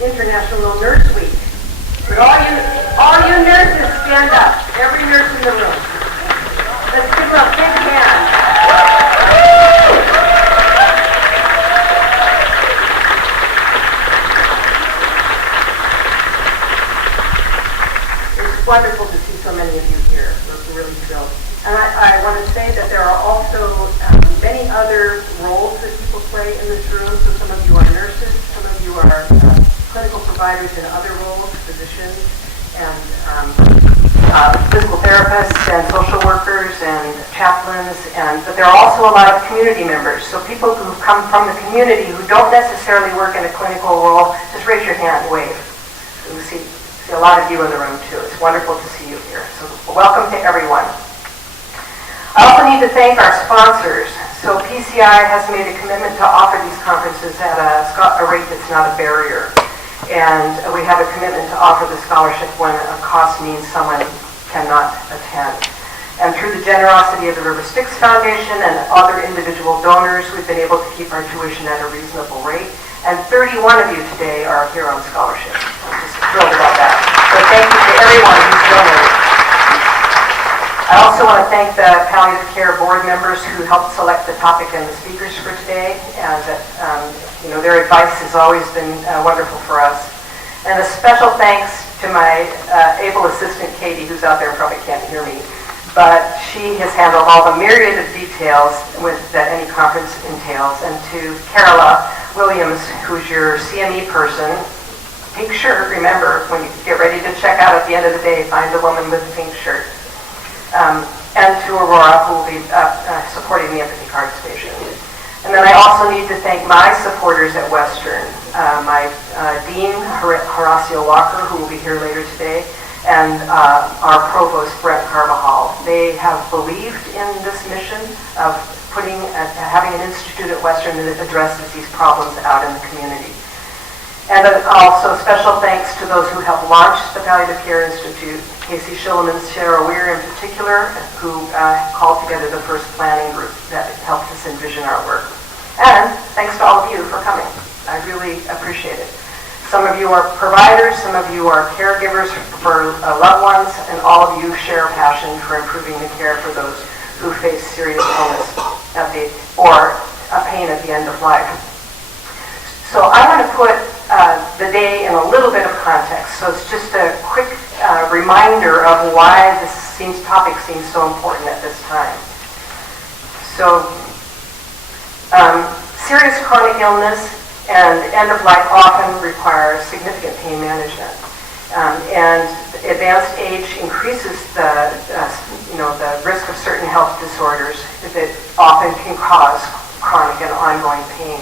International Nurse Week. Would all you nurses stand up? Every nurse in the room. Let's give them a big hand. It's wonderful to see so many of you here. We're really thrilled. And I want to say that there are also many other roles that people play in this room. So some of you are nurses, some of you are clinical providers in other roles, physicians, and physical therapists, and social workers, and chaplains, but there are also a lot of community members. So people who come from the community who don't necessarily work in a clinical role, just raise your hand and wave. You see a lot of you in the room too. It's wonderful to see you here. So welcome to everyone. I also need to thank our sponsors. So PCI has made a commitment to offer these conferences at a rate that's not a barrier. And we have a commitment to offer the scholarship when a cost means someone cannot attend. And through the generosity of the River Styx Foundation and other individual donors, we've been able to keep our tuition at a reasonable rate. And 31 of you today are here on scholarship. I'm just thrilled about that. So thank you to everyone who's donated. I also want to thank the Palliative Care board members who helped select the topic and the speakers for today, and their advice has always been wonderful for us. And a special thanks to my able assistant, Katie, who's out there and probably can't hear me, but she has handled all the myriad of details that any conference entails. And to Carola Williams, who's your CME person, pink shirt, remember, when you get ready to check out at the end of the day, find the woman with the pink shirt. And to Aurora, who will be supporting the empathy card station. And then I also need to thank my supporters at Western, my Dean, Horacio Walker, who will be here later today, and our Provost, Brent Carvajal. They have believed in this mission of having an institute at Western that addresses these problems out in the community. And also special thanks to those who helped launch the Palliative Care Institute, Casey Schilleman, Sarah Weir in particular, who called together the first planning group that helped us envision our work. And thanks to all of you for coming. I really appreciate it. Some of you are providers, some of you are caregivers for loved ones, and all of you share a passion for improving the care for those who face serious illness or a pain at the end of life. So I want to put the day in a little bit of context. So it's just a quick reminder of why this topic seems so important at this time. So serious chronic illness and end of life often require significant pain management. And advanced age increases the risk of certain health disorders that often can cause chronic and ongoing pain.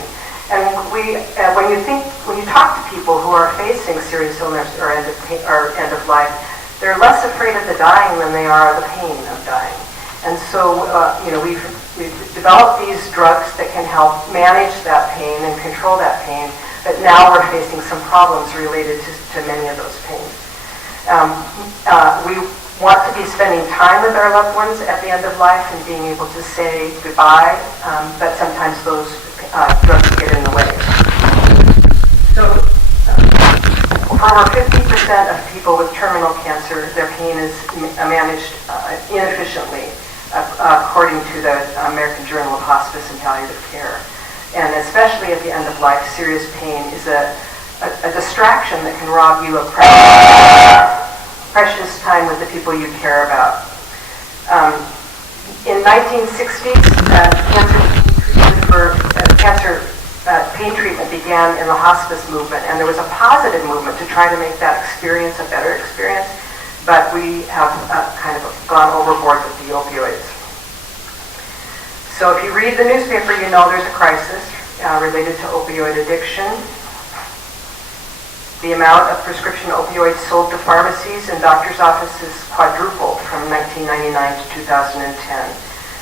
And when you talk to people who are facing serious illness or end of life, they're less afraid of the dying than they are of the pain of dying. And so, we've developed these drugs that can help manage that pain and control that pain. But now we're facing some problems related to many of those pains. We want to be spending time with our loved ones at the end of life and being able to say goodbye, but sometimes those drugs get in the way. So, for over 50% of people with terminal cancer, their pain is managed inefficiently, according to the American Journal of Hospice and Palliative Care. And especially at the end of life, serious pain is a distraction that can rob you of precious time with the people you care about. In 1960s, cancer pain treatment began in the hospice movement, and there was a positive movement to try to make that experience a better experience, but we have kind of gone overboard with the opioids. So if you read the newspaper, you know there's a crisis related to opioid addiction. The amount of prescription opioids sold to pharmacies and doctors' offices quadrupled from 1999 to 2010.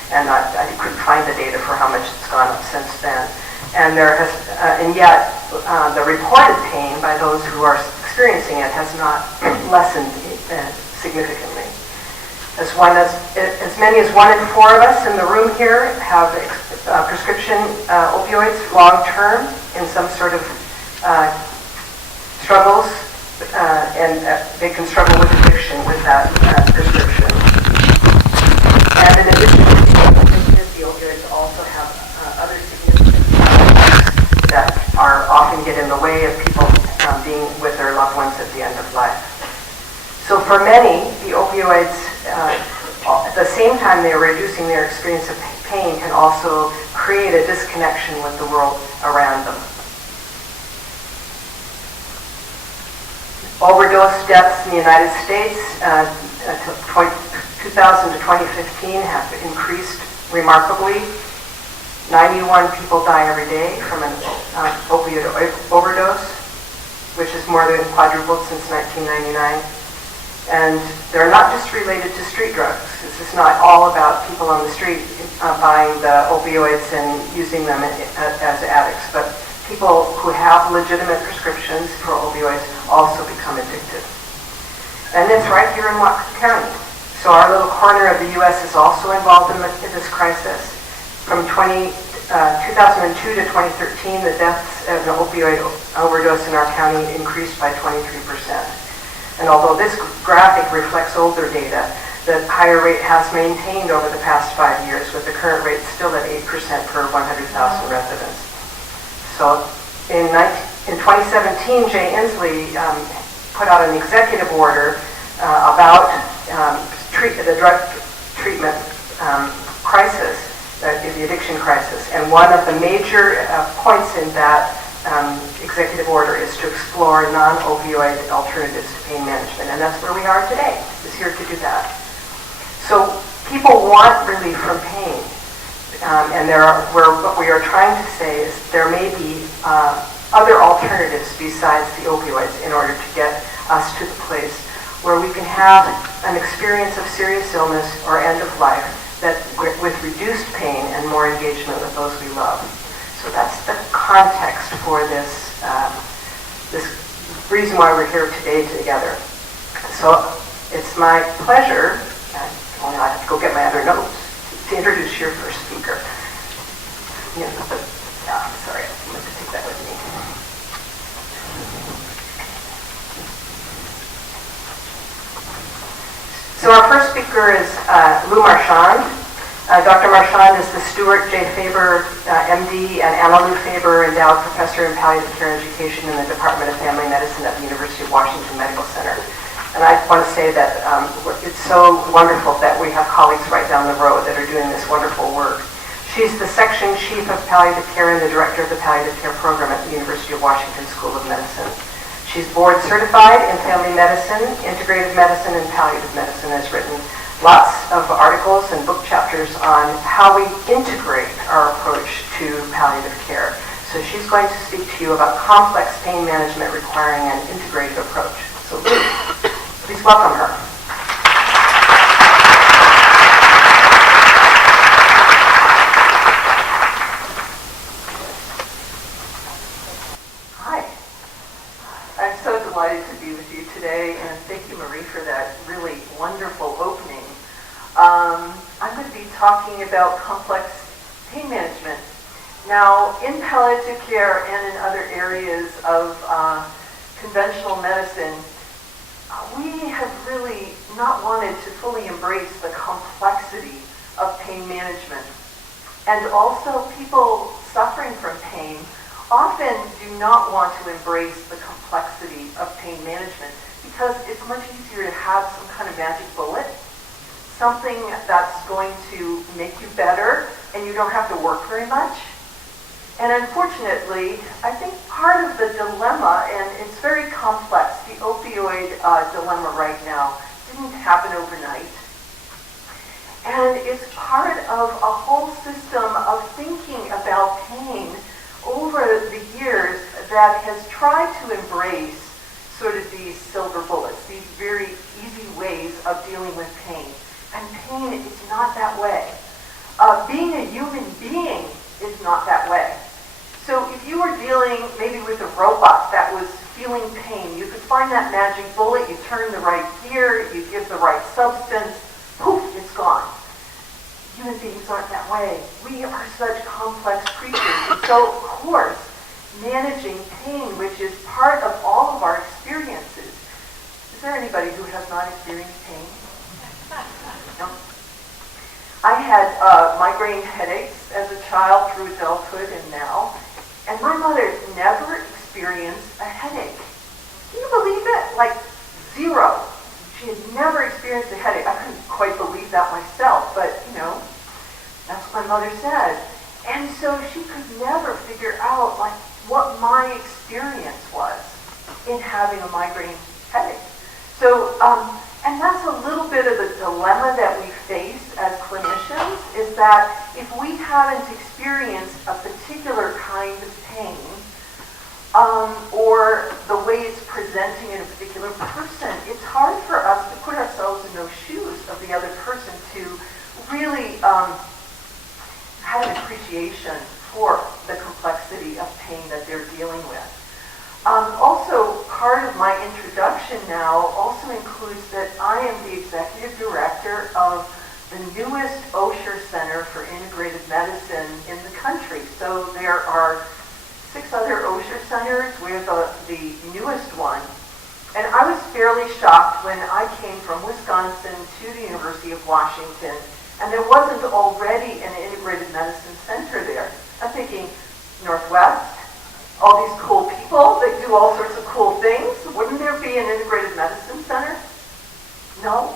And I couldn't find the data for how much it's gone up since then. And yet the reported pain by those who are experiencing it has not lessened significantly. As many as 1 in 4 of us in the room here have prescription opioids long term in some sort of and they can struggle with addiction with that prescription. And in addition to being addicted, the opioids also have other significant side effects that often get in the way of people being with their loved ones at the end of life. So for many, the opioids, at the same time they're reducing their experience of pain, can also create a disconnection with the world around them. Overdose deaths in the United States, 2000 to 2015, have increased remarkably. 91 people die every day from an opioid overdose, which is more than quadrupled since 1999. And they're not just related to street drugs. This is not all about people on the street buying the opioids and using them as addicts, but people who have legitimate prescriptions for opioids also become addicted. And it's right here in Whatcom County. So our little corner of the U.S. is also involved in this crisis. From 2002 to 2013, the deaths of an opioid overdose in our county increased by 23%. And although this graphic reflects older data, the higher rate has maintained over the past 5 years, with the current rate still at 8% per 100,000 residents. So in 2017, Jay Inslee put out an executive order about the drug treatment crisis, the addiction crisis. And one of the major points in that executive order is to explore non-opioid alternatives to pain management. And that's where we are today, is here to do that. So people want relief from pain. And what we are trying to say is there may be other alternatives besides the opioids in order to get us to the place where we can have an experience of serious illness or end of life that with reduced pain and more engagement with those we love. So that's the context for this reason why we're here today together. So it's my pleasure, I have to go get my other notes, to introduce your first speaker. Sorry, I'm going to take that with me. So our first speaker is Lou Marchand. Dr. Marchand is the Stuart J. Faber, MD, and Anna Lou Faber Endowed Professor in Palliative Care Education in the Department of Family Medicine at the University of Washington Medical Center. And I want to say that it's so wonderful that we have colleagues right down the road that are doing this wonderful work. She's the Section Chief of Palliative Care and the Director of the Palliative Care Program at the University of Washington School of Medicine. She's board certified in family medicine, integrative medicine, and palliative medicine, and has written lots of articles and book chapters on how we integrate our approach to palliative care. So she's going to speak to you about complex pain management requiring an integrated approach. So please welcome her. Hi. I'm so delighted to be with you today, and thank you, Marie, for that really wonderful opening. I'm going to be talking about complex pain management. Now, in palliative care and in other areas of conventional medicine, we have really not wanted to fully embrace the complexity of pain management. And also, people suffering from pain often do not want to embrace the complexity of pain management because it's much easier to have some kind of magic bullet, something that's going to make you better and you don't have to work very much. And unfortunately, I think part of the dilemma, and it's very complex, the opioid dilemma right now didn't happen overnight. And it's part of a whole system of thinking about pain over the years that has tried to embrace sort of these silver bullets, these very easy ways of dealing with pain. And pain is not that way. Being a human being is not that way. So if you were dealing maybe with a robot that was feeling pain, you could find that magic bullet, you turn the right gear, you give the right substance, poof, it's gone. Human beings aren't that way. We are such complex creatures. And so, of course, managing pain, which is part of all of our experiences, Is there anybody who has not experienced pain? No? I had migraine headaches as a child through adulthood and now, and my mother never experienced a headache. Can you believe it? Like zero. She had never experienced a headache. I couldn't quite believe that myself, but that's what my mother said. And so she could never figure out like what my experience was in having a migraine headache. So, and that's a little bit of the dilemma that we face as clinicians, is that if we haven't experienced a particular kind of pain, or the way it's presenting in a particular person, it's hard for us to put ourselves in those shoes of the other person to really have an appreciation for the complexity of pain that they're dealing with. Also, part of my introduction now also includes that I am the executive director of the newest Osher Center for Integrative Medicine in the country. So there are 6 other Osher centers. We're the newest one. And I was fairly shocked when I came from Wisconsin to the University of Washington, and there wasn't already an integrative medicine center there. I'm thinking, Northwest, all these cool people that do all sorts of cool things, wouldn't there be an integrative medicine center? No.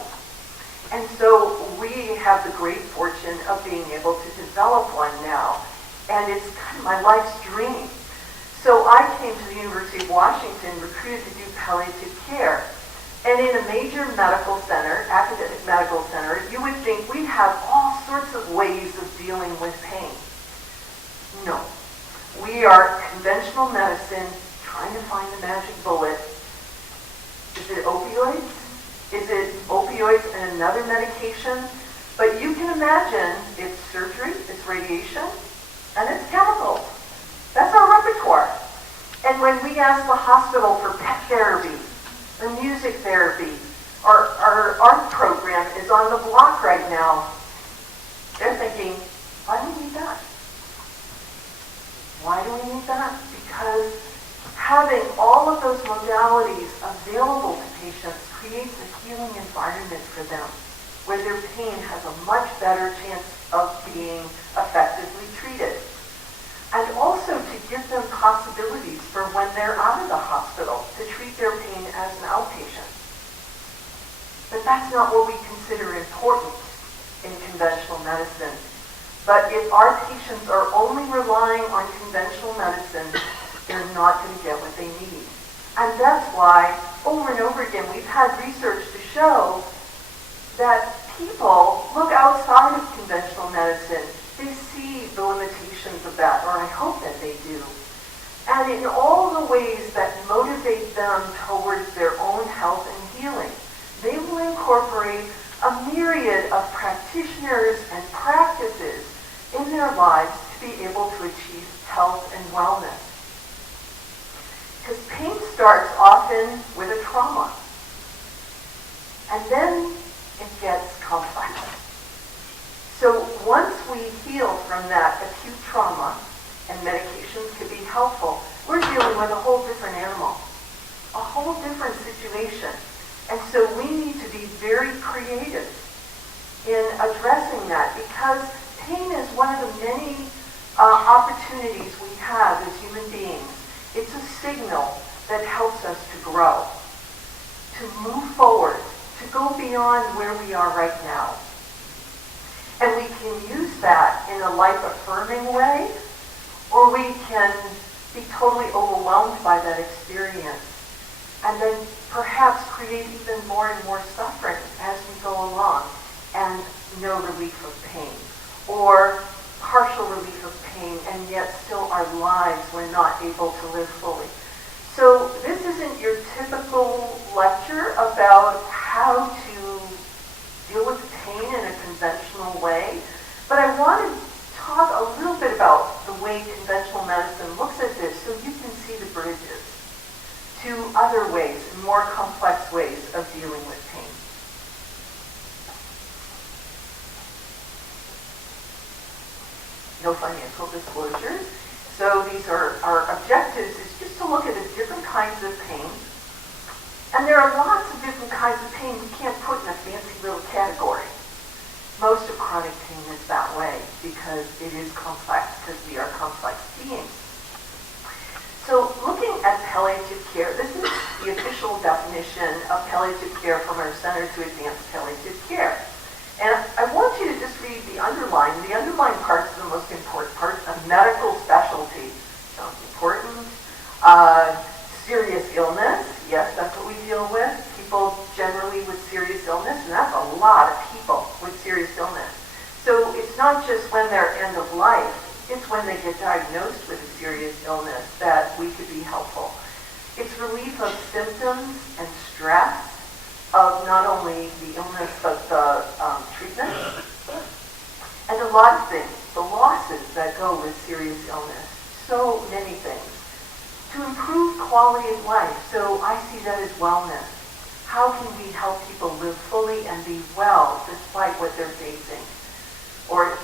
And so we have the great fortune of being able to develop one now. And it's kind of my life's dream. So I came to the University of Washington recruited to do palliative care. And in a major medical center, academic medical center, you would think we have all sorts of ways of dealing with pain. No. We are conventional medicine trying to find the magic bullet. Is it opioids? Is it opioids and another medication? But you can imagine it's surgery, it's radiation, and it's chemicals. That's our repertoire. And when we ask the hospital for pet therapy, or music therapy, or our art program is on the block right now, they're thinking, why do we need that? Why do we need that? Because having all of those modalities available to patients creates a healing environment for them, where their pain has a much better chance of being effectively treated. And also to give them possibilities for when they're out of the hospital to treat their pain as an outpatient. But that's not what we consider important in conventional medicine. But if our patients are only relying on conventional medicine, they're not going to get what they need. And that's why, over and over again, we've had research to show that people look outside of conventional medicine. They see the limitations of that, or I hope that they do. And in all the ways that motivate them towards their own health and healing, they will incorporate a myriad of practitioners and practices in their lives to be able to achieve health and wellness. Because pain starts often with a trauma. And then it gets complex. So once we heal from that acute trauma, and medications can be helpful, we're dealing with a whole different animal, a whole different situation. And so we need to be very creative in addressing that, because pain is one of the many opportunities we have as human beings. It's a signal that helps us to grow, to move forward, to go beyond where we are right now. And we can use that in a life-affirming way, or we can be totally overwhelmed by that experience, and then perhaps create even more and more suffering as we go along, and no relief of pain, or partial relief of pain, and yet still our lives we're not able to live fully. So this isn't your typical lecture about how to deal with pain in a conventional way, but I want to talk a little bit about the way conventional medicine looks at this so you can see the bridges to other ways, more complex ways of dealing with pain. No financial disclosures. So these are our objectives, is just to look at the different kinds of pain And there are lots of different kinds of pain we can't put in a fancy little category. Most of chronic pain is that way because it is complex, because we are complex beings. So looking at palliative care, this is the official definition of palliative care from our Center to Advance Palliative Care. And I want you to just read the underline. The underline part is the most important part of medical specialty. Sounds important. Serious illness. Yes, that's what we deal with. People generally with serious illness, and that's a lot of people with serious illness. So it's not just when they're end of life, it's when they get diagnosed with a serious illness that we could be helpful. It's relief of symptoms and stress of not only the illness but the treatment, and a lot of things, the losses that go with serious illness, so many things. To improve quality of life, so I see that as wellness. How can we help people live fully and be well despite what they're facing, or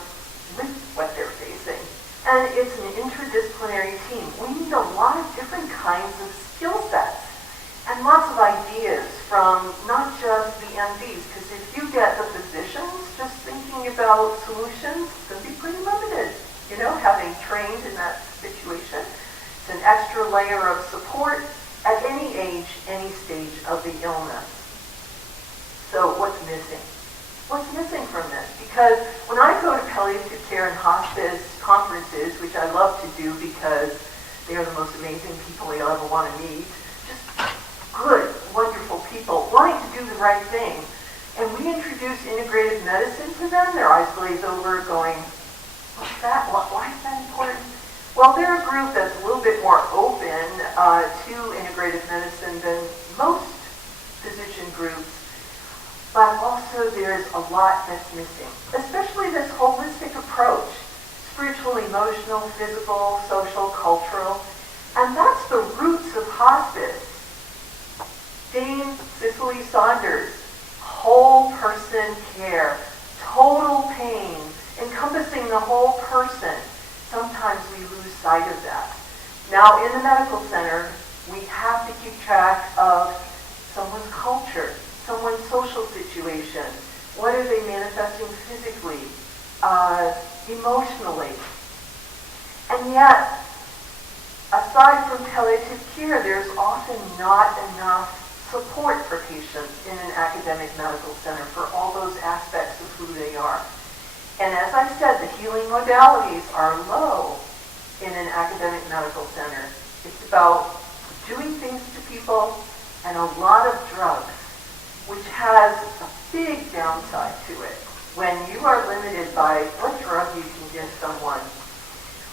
with what they're facing? And it's an interdisciplinary team. We need a lot of different kinds of skill sets and lots of ideas from not just the MDs, because if you get the physicians just thinking about solutions, it's going to be pretty limited, having trained in that situation. It's an extra layer of support at any age, any stage of the illness. So what's missing? What's missing from this? Because when I go to palliative care and hospice conferences, which I love to do because they are the most amazing people you'll ever want to meet, just good, wonderful people wanting to do the right thing. And we introduce integrative medicine to them, their eyes glaze over going, what's that? Why is that important? Well, they're a group that's a little bit more open to integrative medicine than most physician groups, but also there's a lot that's missing, especially this holistic approach, spiritual, emotional, physical, social, cultural, and that's the roots of hospice. Jane Cicely Saunders, whole person care, total pain, encompassing the whole person. Sometimes we lose sight of that. Now, in the medical center, we have to keep track of someone's culture, someone's social situation. What are they manifesting physically, emotionally? And yet, aside from palliative care, there's often not enough support for patients in an academic medical center for all those aspects of who they are. And as I said, the healing modalities are low in an academic medical center. It's about doing things to people and a lot of drugs, which has a big downside to it when you are limited by what drug you can give someone.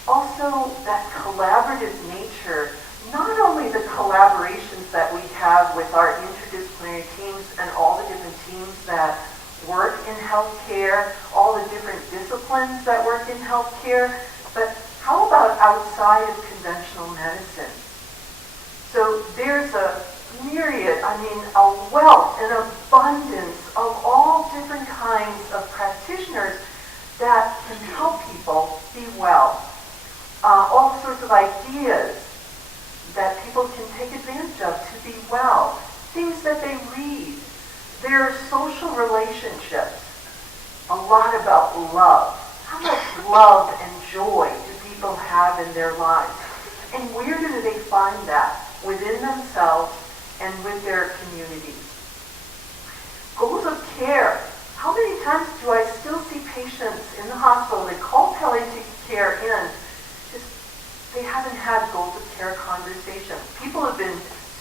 Also, that collaborative nature, not only the collaborations that we have with our interdisciplinary teams and all the different teams that work in healthcare, all the different disciplines that work in healthcare, but how about outside of conventional medicine? So there's a myriad, a wealth, an abundance of all different kinds of practitioners that can help people be well. All sorts of ideas that people can take advantage of to be well, things that they read. Their social relationships, a lot about love. How much love and joy do people have in their lives? And where do they find that? Within themselves and with their communities. Goals of care. How many times do I still see patients in the hospital that call palliative care in? They haven't had goals of care conversations. People have been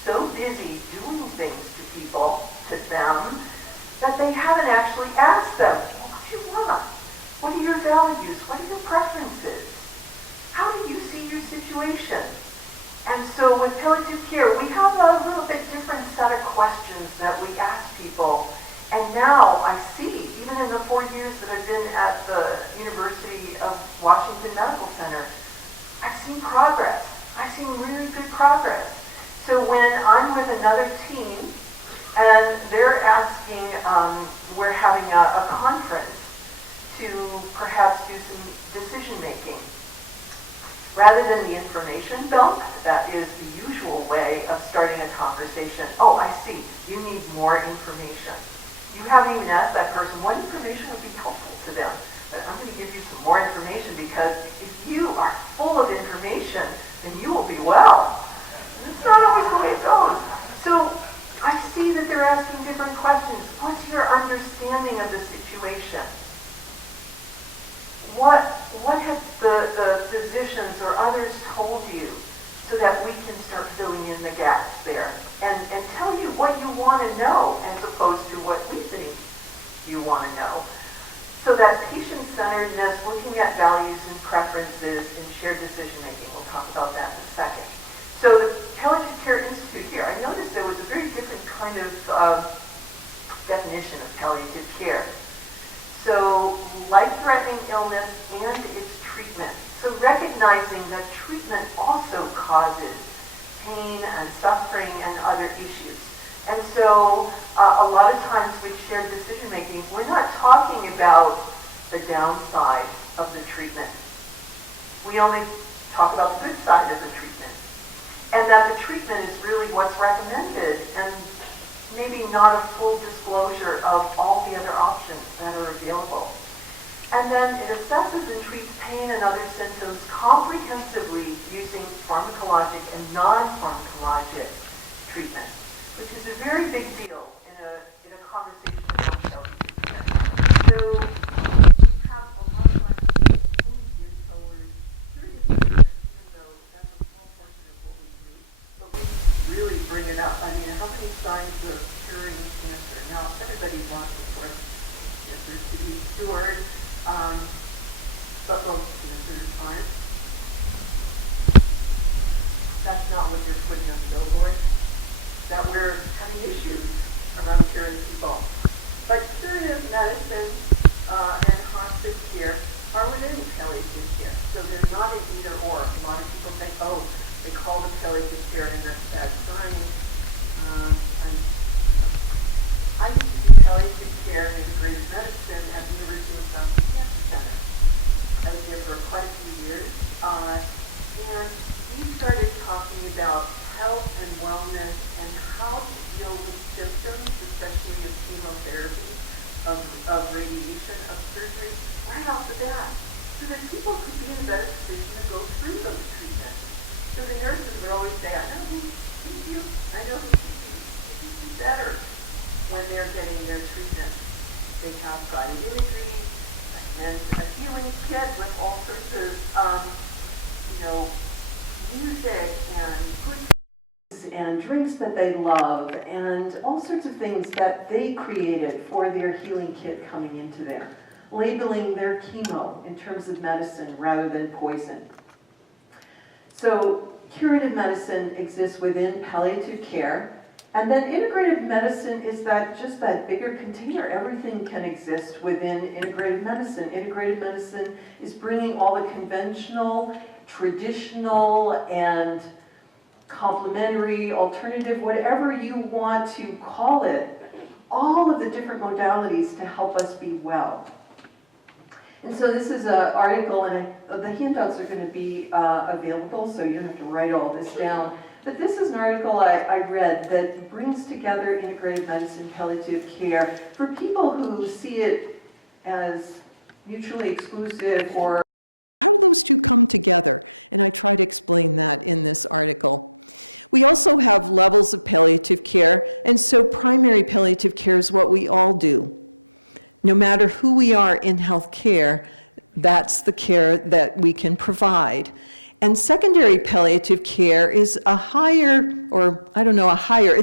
so busy doing things to people, to them, that they haven't actually asked them, what do you want? What are your values? What are your preferences? How do you see your situation? And so with palliative care, we have a little bit different set of questions that we ask people. And now I see, even in the 4 years that I've been at the University of Washington Medical Center, I've seen progress. I've seen really good progress. So when I'm with another team and they're asking, we're having a conference to perhaps do some decision making. Rather than the information dump, that is the usual way of starting a conversation. Oh, I see, you need more information. You haven't even asked that person what information would be helpful to them. But I'm going to give you some more information because if you are full of information, then you will be well. And it's not always the way it goes. So I see that they're asking different questions. What's your understanding of the situation? What have the physicians or others told you so that we can start filling in the gaps there and tell you what you want to know as opposed to what we think you want to know. So that patient-centeredness, looking at values and preferences and shared decision-making, we'll talk about that in a second. So the Palliative Care Institute here, I noticed there was a very different kind of definition of palliative care. So life-threatening illness and its treatment. So recognizing that treatment also causes pain and suffering and other issues. And so a lot of times with shared decision-making, we're not talking about the downside of the treatment. We only talk about the good side of the treatment. And that the treatment is really what's recommended and maybe not a full disclosure of all the other options that are available. And then it assesses and treats pain and other symptoms comprehensively using pharmacologic and non-pharmacologic treatment, which is a very big deal in a conversation around palliative care. So we have a lot of times fully geared toward curative medicine, even though that's a small portion of what we do, but we really bring it up. I mean, how many signs of curing cancer? Now, everybody wants, of course, cancer to be cured, but most cancers aren't. That's not what you're putting on the billboard. That we're having issues around curing people. But curative medicine and hospice care are within palliative care. So they're not an either or. A lot of people think, oh, they call them palliative care and that's bad sign. I used to do palliative care and integrative medicine at the University of Wisconsin Cancer Center. I was there for quite a few years. And we started talking about health and wellness and how to deal with symptoms, especially of chemotherapy, of radiation, of surgery, right off the bat, so that people could be in a better position to go through those treatments. So the nurses would always say, I know who sees you, I know who sees you better when they're getting their treatment. They have guided imagery and a healing kit with all sorts of, music and good and drinks that they love and all sorts of things that they created for their healing kit coming into there. Labeling their chemo in terms of medicine rather than poison. So curative medicine exists within palliative care. And then integrative medicine is just that bigger container. Everything can exist within integrative medicine. Integrative medicine is bringing all the conventional, traditional, and complementary, alternative, whatever you want to call it, all of the different modalities to help us be well. And so this is an article, and the handouts are going to be available, so you don't have to write all this down. But this is an article I read that brings together integrative medicine, palliative care, for people who see it as mutually exclusive or how do those two come together? And I try to explain that in this article. We also have levels of palliative care, and so primary palliative care is what we all do. No matter who we are in health care, that's the care that we can provide. And secondary palliative care is a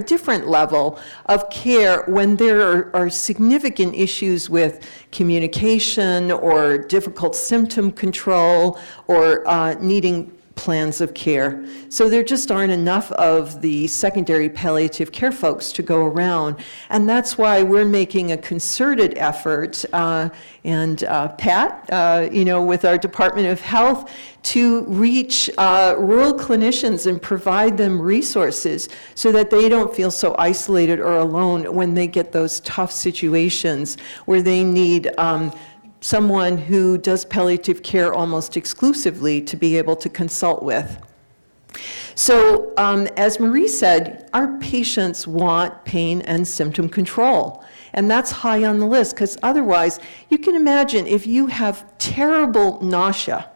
different level of care when there are significant issues with communication or difficult symptom control or needing plans of care. So there just aren't enough of the secondary palliative care folks to go around. And that's why we're making a concerted effort, and Pat, with our Department of Health, to reach rural clinicians and provide them resources so that they don't feel so isolated or alone when they get those tough situations where they need someone who does palliative care almost exclusively to be able to consult with. So, as Marie said, our patients want pain and symptom control. And that's high on the list, because otherwise, you can imagine if you have terrible nausea,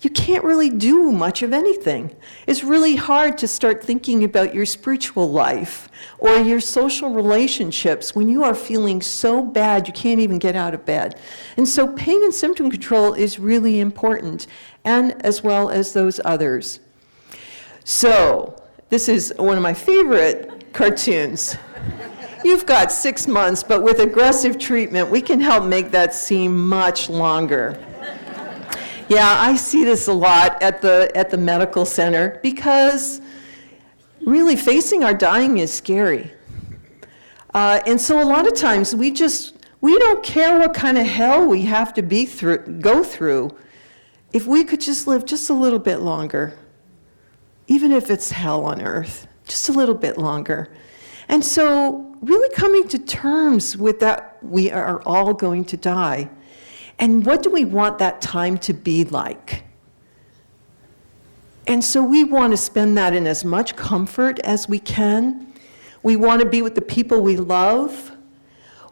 you can't really do much of anything. It's really hard to start thinking about your spiritual life or your social relationships when you are feeling so bad you can't even get out of bed. And so pain and symptom control is really important, and as well as those others. So this is one of my favorite cartoons. You've got 6 months, but with aggressive treatment, we can help make that seem much longer. Yeah, I see this a lot at the medical center, because really facing our dying is scary. And so a lot of times we don't care what kind of hell we have to go through if we could just live just a little bit longer, even if it's hell on earth, just a little bit longer. And so really coming to terms with that, we are all going to die. And what do we want that time to be like? And so we want to spend that in as much comfort as we can. We want to be with the people we love.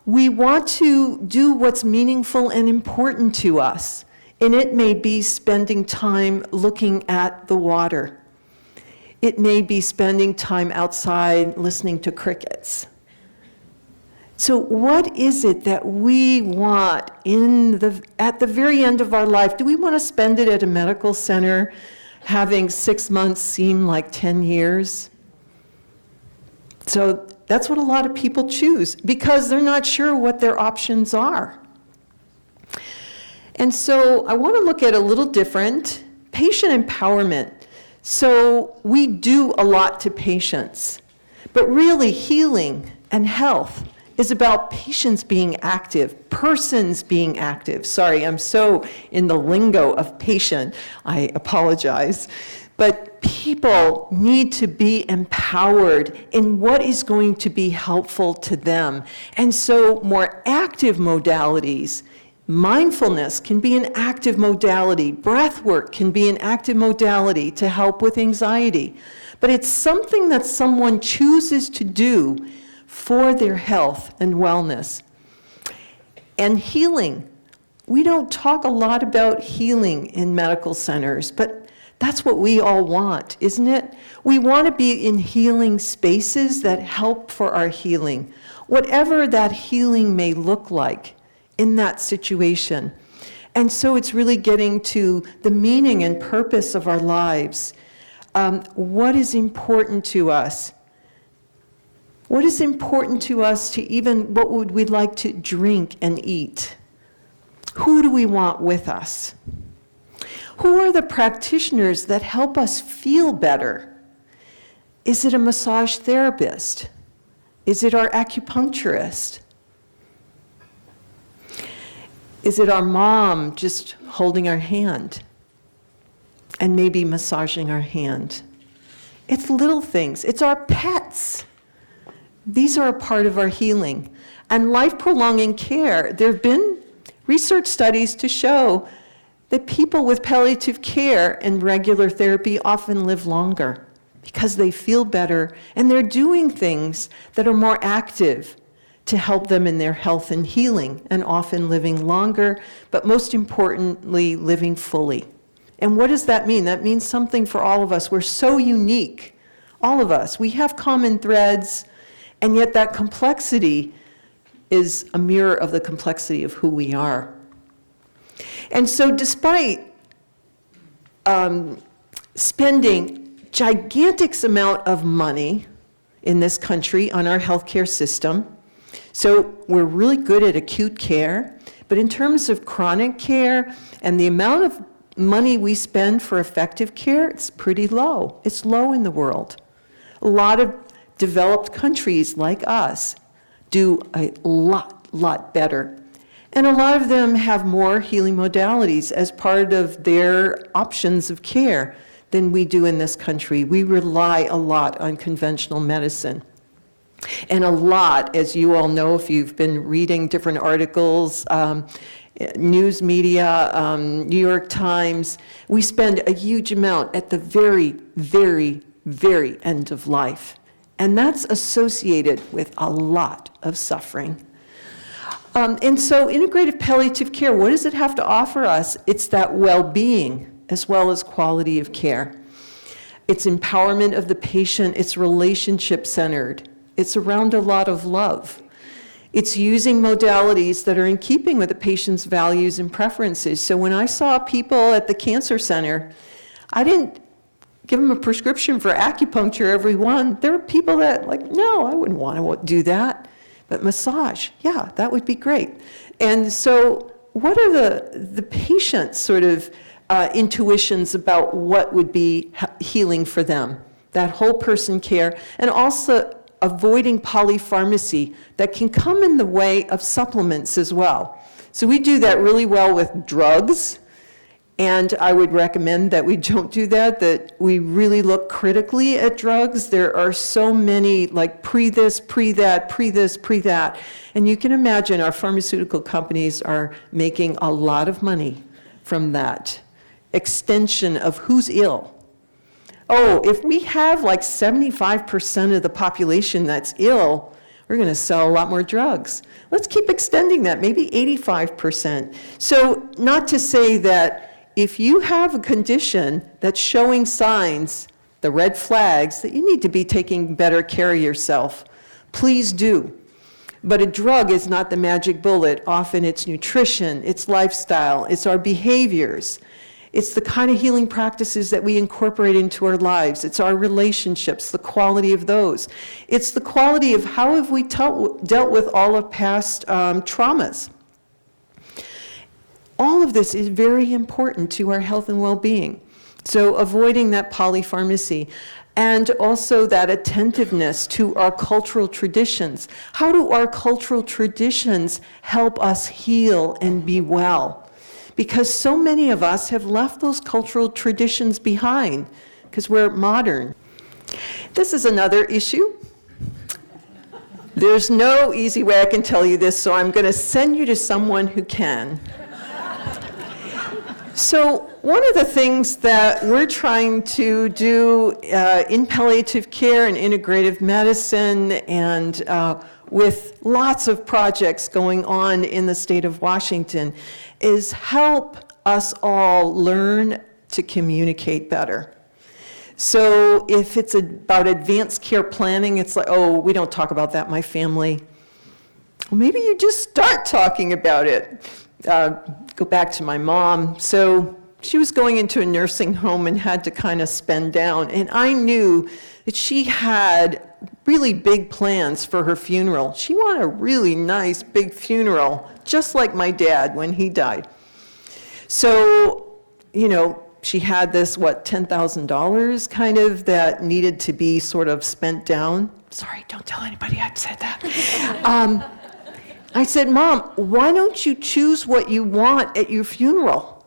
We want to do what's meaningful and important to us. And it may be spending time looking at the water. It may be spending time outside listening to crickets. So what is it that we want at the very end of our life? Do we want to spend it at a medical center having 6 months seem like 10 years? So that's what a lot of people choose, because they're not sure what their options are. And so I want to look at a little different, patient empowerment. So we do a lot to patients, but really healing and health is about patients being active, persons being active. Sorry, I'm so in the lingo of patient, I apologize. But people need to be empowered in what is going to be helpful to them. And so more active modalities, mindfulness can be an active modality, breath work can be an active modality to help with anxiety. But it's something that someone chooses to do for their health and wellness. And healing. We don't talk a lot about healing in medical centers, but that's what we all want, isn't it? We want to be in healing spaces that help for our healing, whatever that healing may look like in that situation. And so it's really getting to the meaning and purpose of our lives. What is important to us? What is important to us to even, what would we like to drink and eat? Who do we want with us? Who are the practitioners that help us feel better? Is it a massage therapist? Is it our acupuncturist? Is it our mom just holding our hand and maybe massaging our hand? It's little things. It's our pets. These are a part of our healing. And life-prolonging care, there have been research studies to show that people with palliative care and regular therapy often live longer because they feel better and they're doing things that are more active to help them in their health and healing, and often living longer, but most importantly, living fully. And what does that mean? That means something for all of us. We're so unique, all of us. We have common threads, and yet that complexity is a mirror of the complexity of who we are. And so despite spending gigantic amount of money in this country on our healthcare system, so we're really good at acute care, but in terms of chronic care and the amount of money we spend for effective care, it's pretty low. It's low in the world. A lot of developed countries like us do a lot better. And a lot of them have more healing modalities as part of their options of care than we do in this country. We rely a lot on conventional medicine. And a lot, as you all know if you've been reading different articles news media, New York Times. We spend a huge amount at the very, very, very end of life. And that's associated with a lot of suffering. And so integrative palliative care, what does it have to offer us? It's that well-being as well as quality of care. It's empowerment of the patient. It's relationship-centered. It's around a lot of love. It's using modalities that are in keeping with the patient's values and preferences. So when I saw people at the cancer center, I didn't give them a prescription for acupuncture, everyone. There were people that no, I wouldn't want to do that. But massage, yeah, that would be great. And so what are the patient's sort of intuitions about what would be healing for them? That whole person care, and also avoiding polypharmacy that can come in the way of supplements as well. So we do that really well with drugs, and I would recommend that we don't do that we really look critically at drugs. There are so many, like pre-this, pre-that, pre-this, pre-that. And you can imagine our pharmaceutical companies are making a lot of money from that extension of who's ill. Oh, if we have like 75% of the population that's ill, we're going to sell a lot more drugs. Let's keep extending that, maybe 85%. So not to say that if you have a condition that's showing signs, the red flags, that you need to be taking better care of yourself, please do. But a drug is not the magic bullet. Often it's nutrition, it's lifestyle, it's our behaviors. It's the kind of healing practices that we incorporate into our lives. It's our relationships, the quality of those. It's the quality of how have we dealt with all of past traumas. All of this is very important to our health and well-being. So avoiding that polypharmacy, and also that attentiveness to our cultural traditions. How do our cultural traditions help us heal and be well? Because so many of us have left those cultural traditions behind because we're modern. This is another issue. There's no easy way I can tell you this, so I'm going to send you to someone who can. So one of the things that we're trying to do in palliative care and integrative medicine, and with lots of projects going on in the state of Washington, is help us all learn to communicate better. So if it's about advanced care planning, it's like, oh, we don't talk about that in my family. Well, maybe you just start talking about it. Go back to my mom. So she was going into a nursing home and had to kind of spend down. And I knew that she had really big plans for her funeral. She wanted a really nice big funeral, just like my dad when he died. So, she had this, $10,000 kind of that needed to be sort of spent down. Sorry, don't tell anybody I said that. I said, Mom, why don't you choose what you want at your funeral?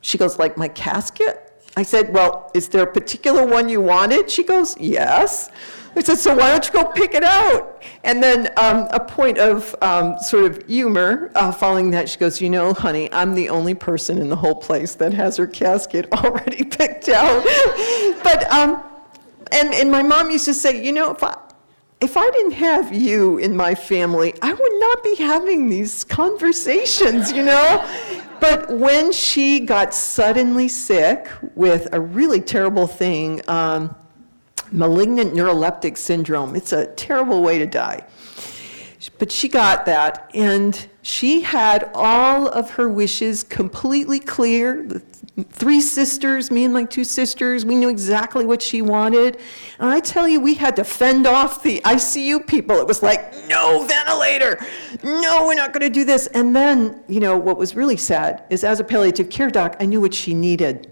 She goes, like my casket? I said, well, is there a particular one you wanted? She goes, yes. I said, so why don't you go pick it out? And then a point of sort of humor following that, she goes, honey, I'm the only person in the whole place that has her casket already picked out. But, and my mom used to say, if I didn't have you in my family, I would not be having these conversations, But when she got suddenly sick with a really terrible thing, malignant neuroleptic syndrome, it's a terrible way to die. But she got that, and she had all of her wishes completely clear. The 3 sisters, me and my 2 sisters, we knew exactly what she wanted. And I tell you, we had to fend off the ICU people. It was like, no ventilator, no, we're not going to do this. And then, what was really sad is as a palliative care doc, I knew what she needed.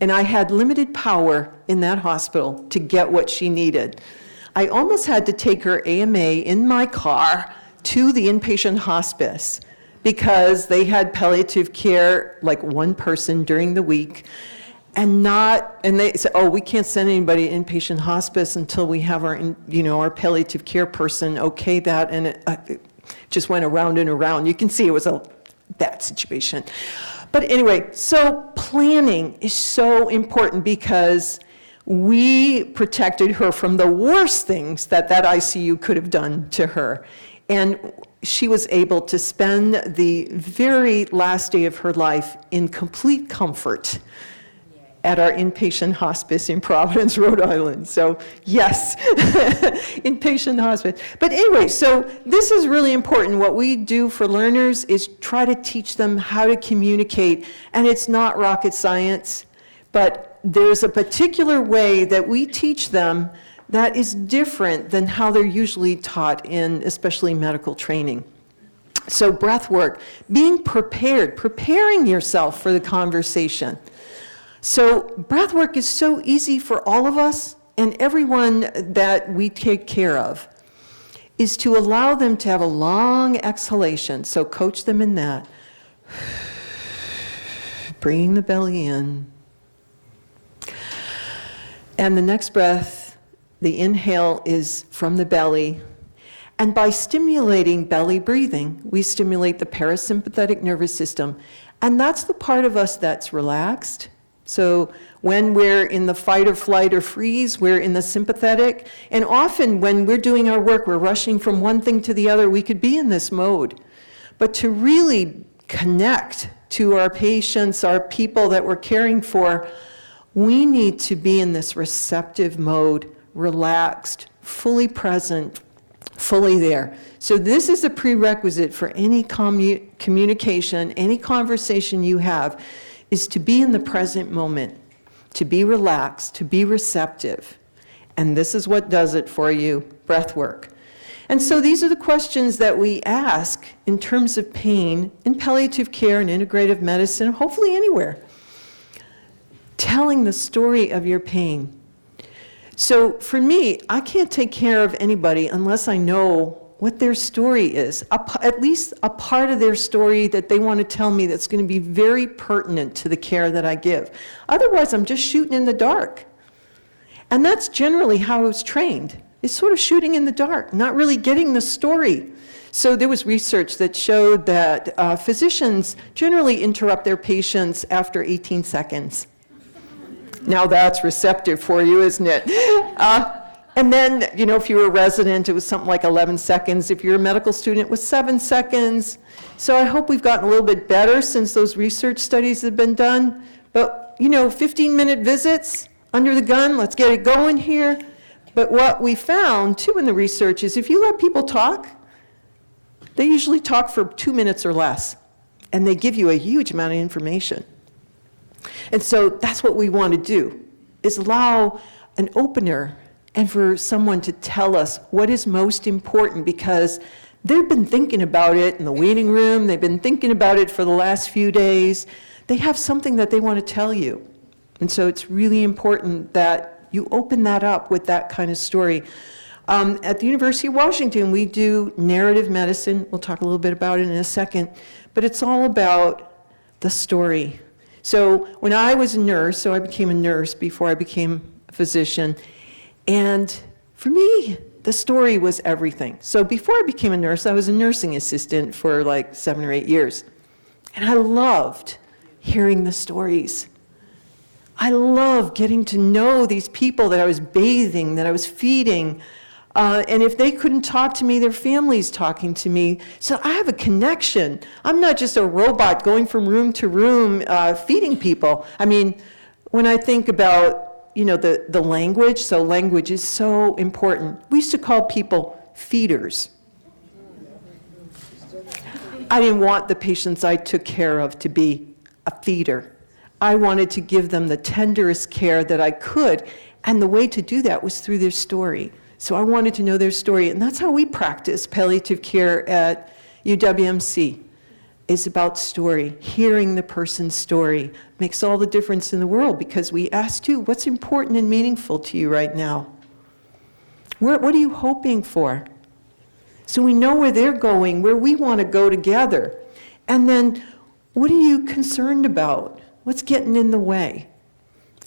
And I had limited power in that hospital to get what she needed. I almost had to take her AMA in my car to the inpatient hospice because they had palliative care, like one person during the week, and they said, oh, we can't send anybody to inpatient hospice until we have our palliative care person okay that, and it just went around and around. You can see it was a bad situation. But anyway, so planning is so important because we protected her from the worst things that ICU could have done to her. And she was able to spend the very last day of her life in complete comfort at our inpatient hospice in Providence, Rhode Island. So yes, inpatient hospice. But anyway, so this is really important. What we do for learners is try to teach them how to communicate. And it's not rocket science, but there's a particular way that we teach them that is different than how they're usually taught in especially medical training. So breath work, being prepared, preparing yourself for the conversation. So breath work is so easy for all of us and everyone that we take care of, is to allow them to have a long exhalation. So coach them in that. Bringing the belly in. And the next breath, the inhale is from the belly. And by stimulating belly breathing, we stimulate the parasympathetic nervous system. And that's the part of us that's relaxed. So when we're in the fight or flight or freeze, we're in the sympathetic. And often when we're doing our work, we're rushing from one thing to the other. We could be in this mode. But to really connect to our patients, our people that we're caring for, we need to be in this receptive mode, relaxed, fully present, fully there. So this is a prerequisite for any communication, any conversation you have, is to be in the present moment, to be relaxed, to be receptive. And this is what does it for you, breath work. And so these are the questions that we ask in terms of pain in palliative care and integrative medicine, hopefully anywhere. Telling the story of your pain. So for me, I can't take care of anybody unless I know what their story is, at least a part of their story that they want to tell me that's going to be very pertinent to the care that I give. Otherwise, I'm just shooting in the dark. And that's generally how I was trained, is sort of shooting in the dark, not really getting the story. So there was research that showed that physicians generally interrupt their patients after 18 seconds. Now that's receptive for you, isn't it? And then, you know, if you were a resident, it was something like 11 seconds. If you're a medical student, it was 7 seconds. So I hope we've gotten a little bit better since those research studies have been done. But, you know, 15-minute visits under the gun, let's get it going here. But what we found, too, in the research is if you let people talk, they usually talk for 2 minutes or less. And they give you a huge amount of information. And so that's what we want to do, is allow an opener and for someone to tell us what is most important, because they've been thinking about it in the waiting room, they've been thinking about it for the last few days. They have something that they want to tell you. And so it's really important that you open that up with that kind of story. At the University of Washington, we do narrative medicine. We'll talk a little bit about it in a second. But it's all about the story. So when I was a nurse, so I became a nurse before I became a physician, and for me, the story was everything. So before I became a nurse, I was a nursing assistant for like 7 or 8 years. And I loved hearing the stories. I loved getting to know these people that I was bathing, that I was feeding. And if they couldn't talk to me, their families talking to me. So I have a connection. I'm not just a robot going from room to room feeding people. I mean, when I think about, you know, the language, so language is so important. We used to call people feeders. I didn't want the patients I took care of to be a feeder. I wanted to give them the tenderest care that I could, and the way to do that was through their story. So I wanted to know their story, and that's how we practice palliative care at UWMC. It's about story. Hearing the person's story makes all the difference in the world, because we ask too, what's important and meaningful to you right now? What are you hoping for? So we know where they're going, where we want to go together. And then, what are you concerned about? What's getting in the way?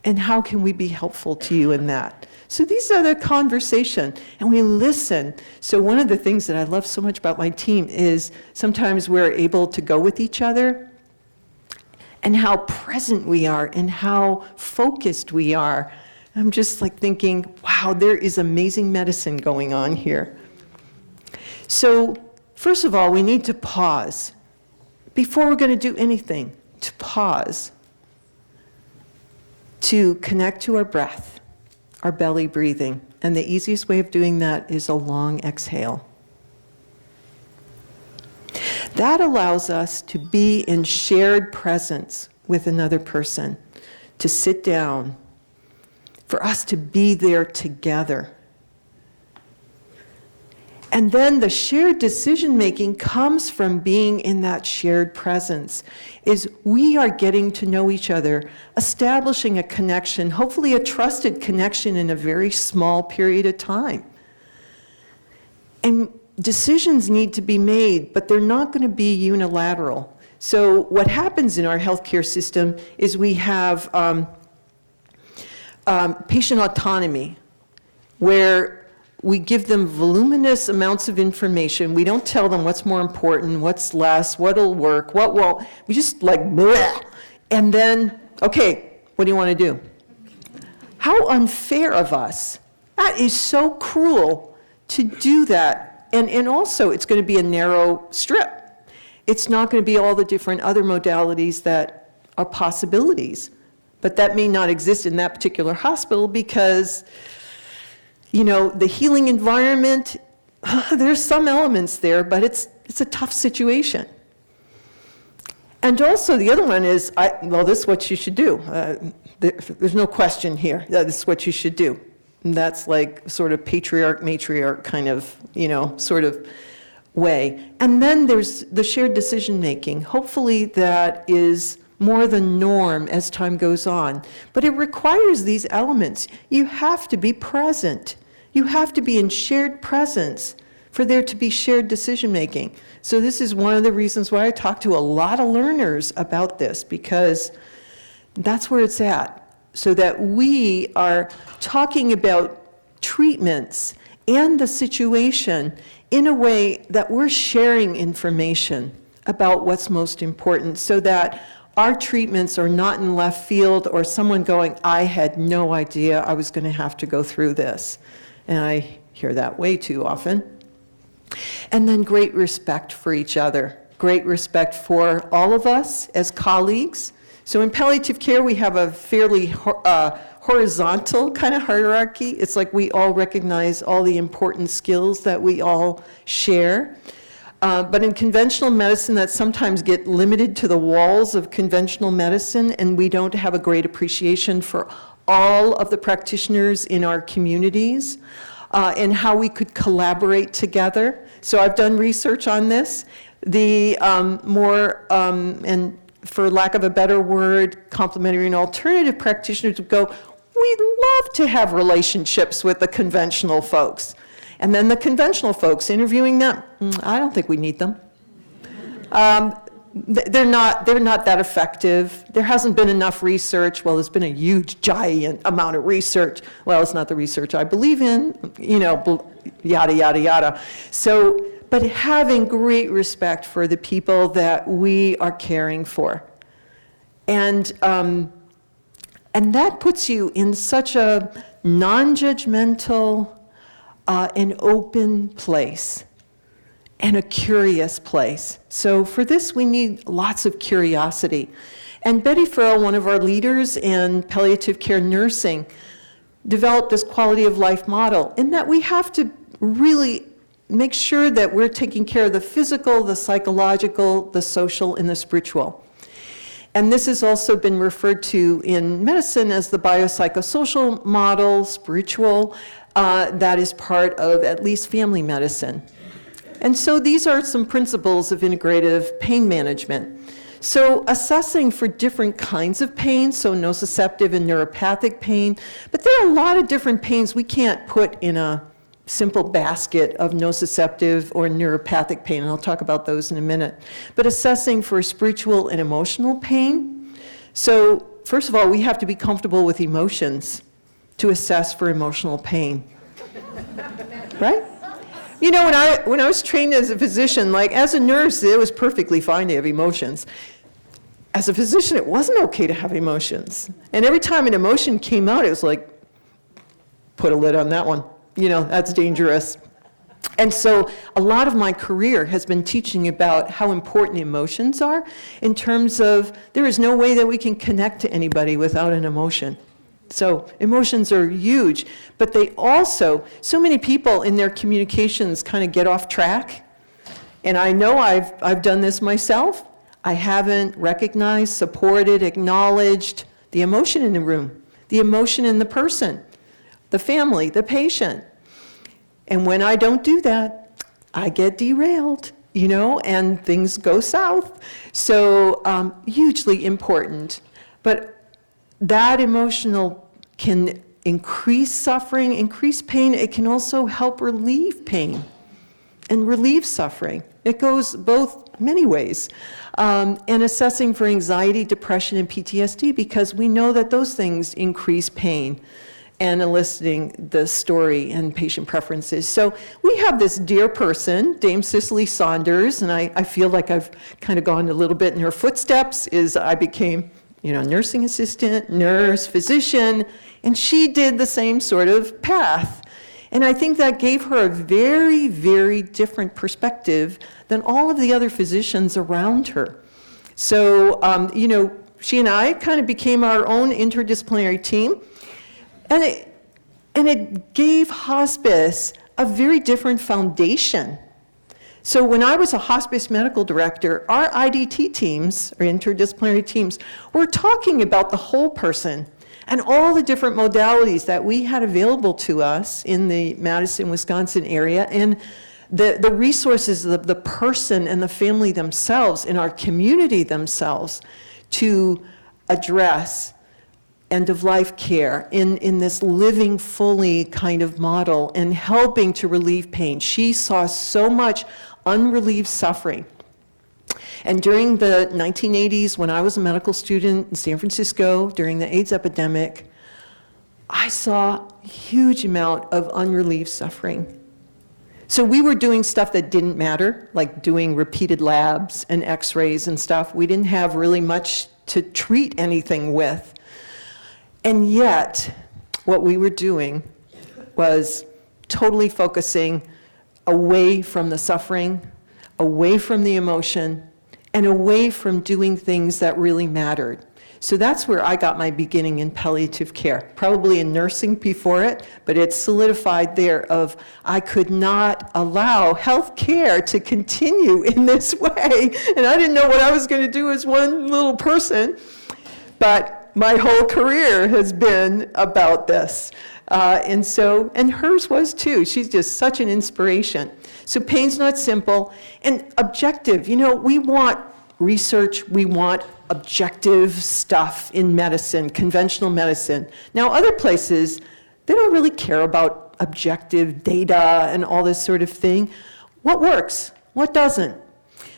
And how can we be helpful to you in that? So these are the conversation, and we listen. So one of the things that I love so much about my team is sometimes we're able to go with each other, and how present we are, and how focused we are. I'm just like thinking, wow, there is amazing medicine going on here. So first of all, we need to pause. Before we're going to do anything, to pause, to connect to our breath, our belly breathing. And the easiest way of doing that is a long exhale. That allows us to be in shared presence with another person, to sit down, for us to be there together. And then the shared decision-making comes from being in that shared presence, is we are getting to know each other, establishing a connection, hopefully a trusted connection in a very small period of time. And decisions need to be made, but they're not going to be unilateral. So what happens in our healthcare system is we have patient autonomy, where we give them voluminous amounts of information. We don't tell them what's more important, what's less, what'll work, what won't. We just like, bleh. And then, okay, what do you want to do? How unfair of us. That is so cruel to do that. And also, it's going to be a narrow strip. It's not going to be all the different other modalities that are possibilities. But that may not exist in that particular hospital because, you know, the healing environment, there's some elements there, but it's a tough situation. And also the other one is, well, this is what you should do. There's no question here. This is what you should do. And that's like sort of patriarch, matriarch kind of, you know, sort of way. And then there's the shared decision making. Hopefully that is more the norm as time goes on. But it requires these elements. You have to be present. You have to be in shared presence for there to be shared decision making. So this is one of the reasons why I talk to a lot of learners about this, because that's where it's at. So that we are talking about treatments and the situation in a way that we're sharing information about what's most important, so that our treatments are not in left field or someone going, I had no idea I was going to have to go through this. And I hear that way too often. And then great respect for each other, great respect for all of us as colleagues. So in palliative care, we have a fairly horizontal kind of hierarchy. It's like we all recognize all the important skills that we all share. But in conventional medicine, that sometimes get limited to the walls of conventional medicine, and we don't have a great appreciation for all of the practitioners in our communities and how we could collaborate together. So I've done research on this. The more, and for lack of a better word, complementary and alternative practitioners would go, we'd love to have relationships with the conventional folks. And then the conventional folks, interviewing them, I don't think we need them. They're not that effective. There hasn't been enough research. Well, there's been a huge, giant amount of research. Well, it's not the research I believe in, you know, yada, yada, yada. So, but having great respect for the people that we are caring for. And that puts you in such a non-judgmental, an open place and a curious place. So for this, we need lots of curiosity. And Betty Farrell, one of our leaders in palliative care nursing, developed this quality of life model in that we have to really make sure that we're taking care of the physical, the psychological, the social, and the spiritual. And this has also been referred to in medicine as the biopsychosocial model, spiritual, that is part of at least family medicine. And so these are some principles of integrative pain management. So assessing for different kinds of pain, so nociceptive and neuropathic pain, but there are a lot of different pains we can't put in a simple basket of nociceptive or neuropathic pain, and I'll talk about those in a minute. But assessing for spiritual and emotional pain. So first of all, we have to be comfortable with emotions. to assess for emotional pain. Right? You know, when I was trained as a physician, like as a nurse, it was perfectly fine to have emotions. As a physician, it wasn't okay to have emotions. And every time an emotion came out, it was like, put a lid on that one. You know, that's dangerous. And so a lot of my career has been teaching about how important emotions are in terms of there is no way that we can connect to anybody without an emotion. So emotions are huge, but they also, so many people in their communications kind of get off track. And I know I've done this myself. I haven't recognized, supported, acknowledged the emotion in the room, the emotion in the person, the family, the patient. And when I don't do that, I get derailed, you know, and things go south. So hugely important. But that emotional can increase suffering, increase pain. It can also help relieve pain and relieve suffering. It goes both many ways. And assessing for anxiety, depression, and PTSD, because we know that those things increase pain, and eliciting the story and patient preferences. So we have this dear person, Dame Cicely Saunders, and I feel like I've kind of gone a little bit in her footsteps, is I became, you know, nursing assistant, nurse, physician, and she did the same sort of path. And I think that gave her a very, very different perspective than all of the other physicians around her. So, you know, she and I kind of became our own interdisciplinary team. And it gave hospice a very different foundation. So when I was a hospice medical director, our IDT teams, or interdisciplinary teams, were talking about the whole person and all the different modalities that we had available to us in the Madison, Wisconsin area, and the resources of the person and the family themselves, in our community themselves, to address end-of-life care in this living fully kind of model and helping to relieve pain. She saw so much unrelieved suffering. And during the 1980s, when I was a medical student in San Francisco during the AIDS epidemic, I saw a huge amount of unrelieved suffering. So we were doing stuff that didn't matter, like doing repeated labs and x-rays and stuff. We didn't have really much to treat anything with. And yet, what we were doing was totally focusing away from the suffering, away from the emotion, and away from doing things that really mattered. So that's where I got my beginning in palliative care, probably in nursing before it, but it's solidified there of I could not allow health care to continue in this way. And I didn't know what I was going to do as one little person, but my whole career has been about this. And hers was too. She's just such an inspiration. So pain's not simple and objective. You know, we want research, we want objective stuff in medicine, conventional medicine. Now, other places, they don't really care about objective data and all this sort of thing. What works? What doesn't?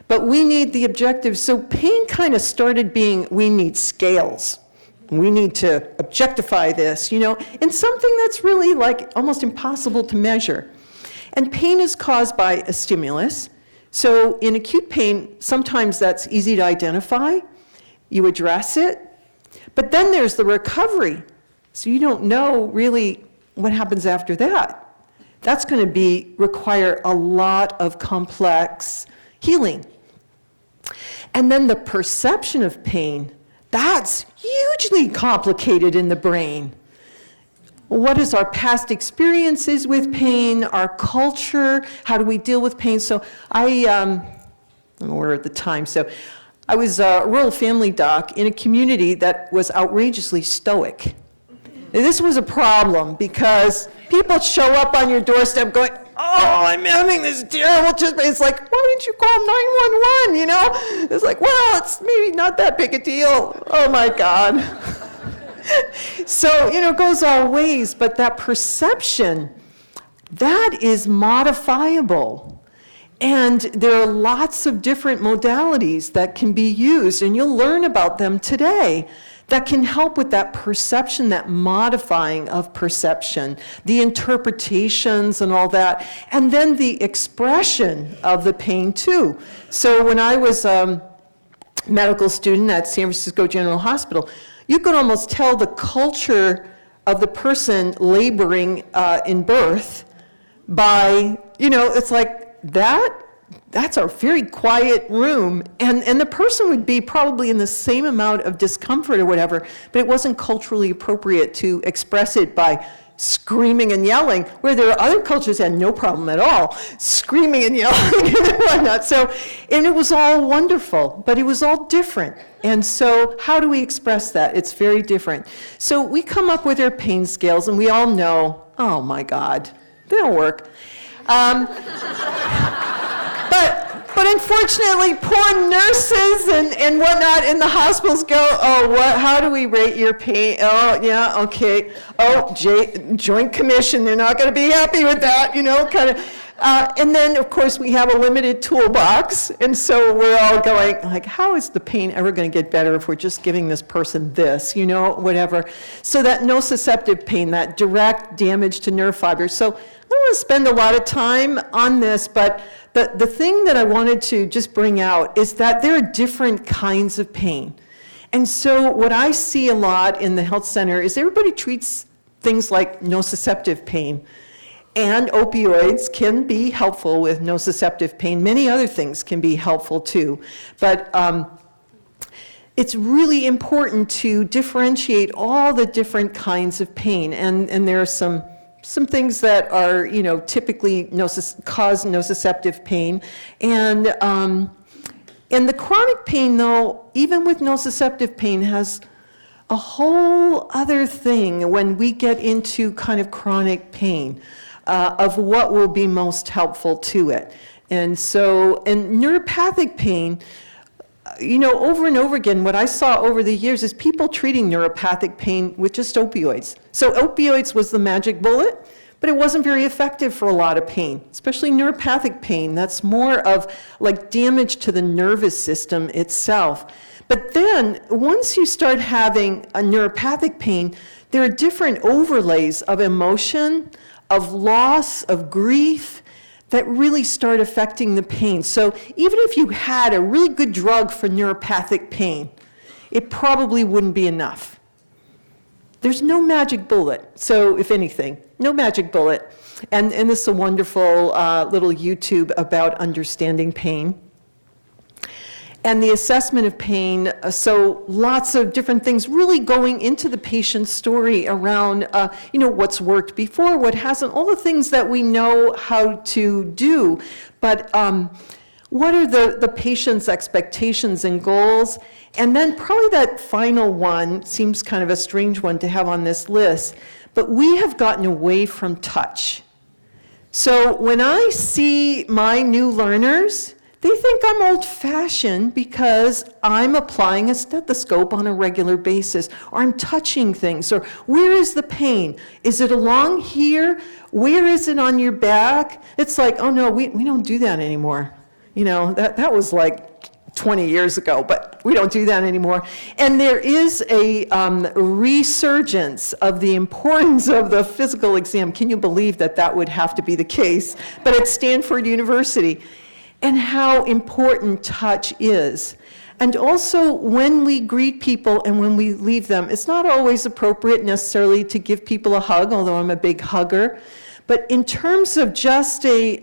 But we need the objective. So pain kind of started being, we need scales. We need to objectify this, you know, in something that's really like almost impossible to measure. And pain is caused by a stimulus. So in acute pain, sometimes that's easy to identify. You address it. But then there's the recovery. So you don't know really what happens after that. That's going to require a lot of complex healing. And then the perception of pain, that's hugely complicated in the brain. What is our past experiences with pain, our culture, how do we deal with pain? So we're at the time, so I was a rural family doc in a community that was outrageously stoic. And this was a problem because people show up on your doorstep going, oh, I'm having this terrible chest pain. It's like, why didn't you call 911, you know? It's like, well, it's maybe not that big a deal. Oh my God. So, you know, it goes all ways, but that perception, that is modifiable. And there are lots of different modalities that can be used, and you'll learn about them today, that can help with that perception, that modifying of perception, the interpretations and all that, and then the expression of the pain too. So when I was a medical student at San Francisco General Hospital, you could almost tell the culture of the person laboring in birth by, it's like that's a very quiet room, and the person would be probably in the same amount of discomfort or whatever, but it wasn't culturally appropriate to express it by screaming and yelling, where there are other cultures that had no problem at all, screaming and yelling and whatnot. So, and it was all wonderful, but it was all different. And so how do we express that? It's very different. So we come up with our pain scales, and we all know, oh my God, they don't work. But unfortunately, poor nurses and whatnot in the hospitals go, oh, how do we rate your pain? Oh, yeah, okay. Oh, Joint Commission, they're not going to be happy with that, kind of. And then, of course, we have a limited toolbox, and so we're all going, like, how is the pain ever going to get better if we're just giving this person this, whatever. So that nociceptive pain, that direct damage to nerve fibers. So I don't want to spend a lot of time on this, but the thing that I wanted to just bring out is that there are different kinds of pain. And so what I see a lot in the health center is everybody treats things like nociceptive pain. And opioids can be helpful with nociceptive pain. Many other things can be helpful too. But it's really important to differentiate all the different kinds of pain. And there are some things that are, typically cause nociceptive pain. And the chronic pain, though, even with nociceptive pain, has a whole other thing when we get into kind of chronic pain. Of what will be most helpful to it. And so, in neuropathic pain, over and over again, what I saw over the years is people treating neuropathic pain with just opioids. So opioids was the magic bullet, but it wasn't very effective for a lot of pain, especially neuropathic pain. That's more of like damage to the nervous system itself. But then, once you start having a neuropathic pain, there are different overlays of emotion, of loss, of grief, that really start affecting the pain. So even if you had a really good drug for neuropathic pain, it probably wouldn't be enough. There's no magic bullet. So if anything, no magic bullet. And this is a wonderful little YouTube about understanding pain. And the assessment of pain, so lots of different things really going into the patient's story around, what's worked before, what hasn't, all the things that we know how to do. But what are the patient's expectations and goals? And then probably that final one seems kind of a strange one to have on this list, but we have gotten away from touch. So when I see my new learners, they think I'm old-fashioned because I'm applying a stethoscope on a regular basis, or I'm touching things, or where is the pain? Is it along here? Where is it on your back? It's like, oh no, we don't do that anymore. That was like 20 years ago, but we don't do that anymore. And there is a resurgence of the importance of the physical exam. Can you believe that would have to be the case? But at Stanford University, and how important touch is. And also, when we greet people and when we leave them, it's not always appropriate necessarily to give people a hug, although I'm a big hugger. But in terms of just a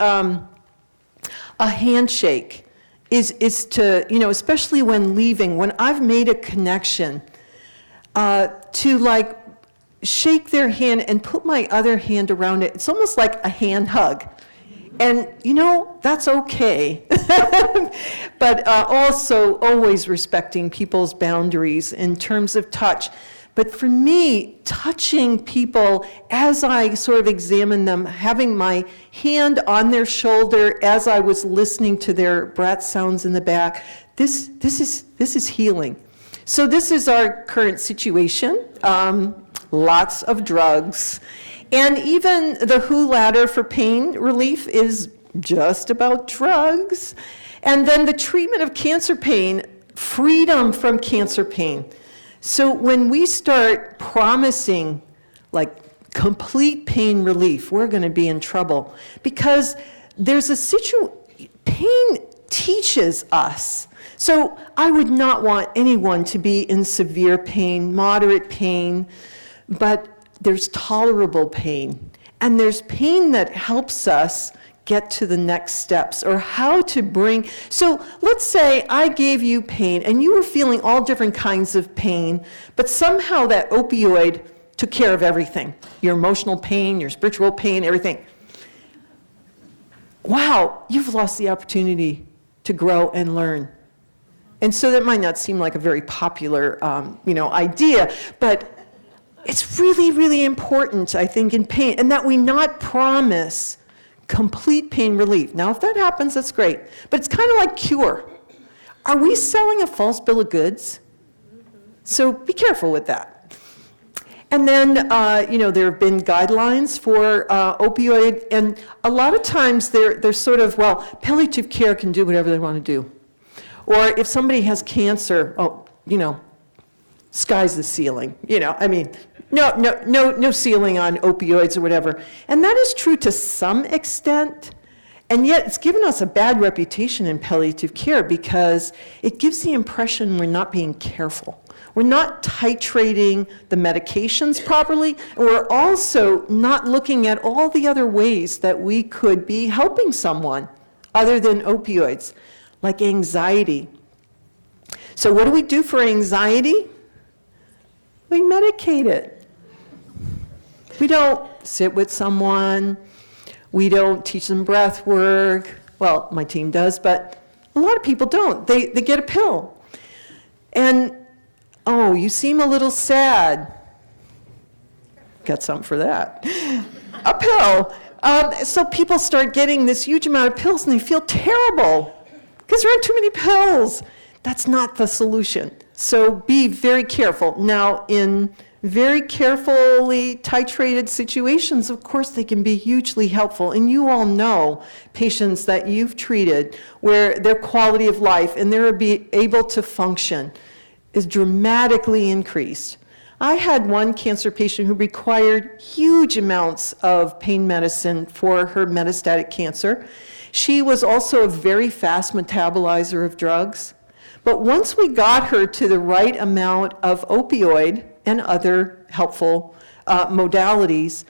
handshake, is to, especially when leaving, when I've made a connection, to like shake their hand and put my other hand around it. It's almost like a hand hug. And, that's okay. But also always respecting people's boundaries in terms of touch. But for me, touching people as I sort of examine them, having my hand on their shoulder as I was listening to their breath sounds in the back, this is healing. So this is our current situation. Lots of drugs. And even the WHO ladder for pain relief is just about drugs. And then the treatment of cancer pain, freedom from cancer pain. So when we start promising like complete pain relief, we're going to be in trouble, because there's a pain teaches us. So I would not want anyone to be in severe pain, moderate pain, but there's tolerable pain. And there's pain that helps us get to the next steps, or how to bring. So let's say I gave you pain and you were feeling all different kinds of pain, but somehow that opioid took care of everything. Your emotional pain, your spiritual pain, everything. Wow, you've lost the opportunity to grow and learn. And so that might not seem like a very popular idea, but it's really, really important, I think, in pain, and that we not promise complete pain relief. Now, if that happens, that's great. But it's kind of like cure. Are we selling a false bill of goods? So be careful with that. And then, there have been guidelines for opioid, and a lot of times they're sort of, well, palliative care can do whatever they want to do. Or if somebody has cancer, sky's the ceiling. No ceiling on opioids or whatever. And that is true to some extent, and yet it's given us a bad reputation in palliative care because it gives the impression we're not being careful. We're not titrating the medications properly, and we're also not looking at all the other ways that we could be helping someone other than opioids, like anxiety. So what do we do for anxiety? We medicate it. We don't sit with someone. We don't teach them breath work. Well, my team does, but a lot of people don't. They get a pill. And, oh, you seem a little sad. Got something for that. A pill. So people start getting this huge amount of pills and they feel terrible because there aren't too many pills. That's not the solution. So be very careful. Now, in very carefully titrated situations, of course, they can be hugely helpful. And you all know patients that you've treated where their quality of life and their able to function is dramatically increased. I had one cancer patient who required huge amounts of pain medicine for her metastatic cancer. She was also a very fast metabolizer of drugs. But once we got her to the right amount of opioid and other helpful modalities,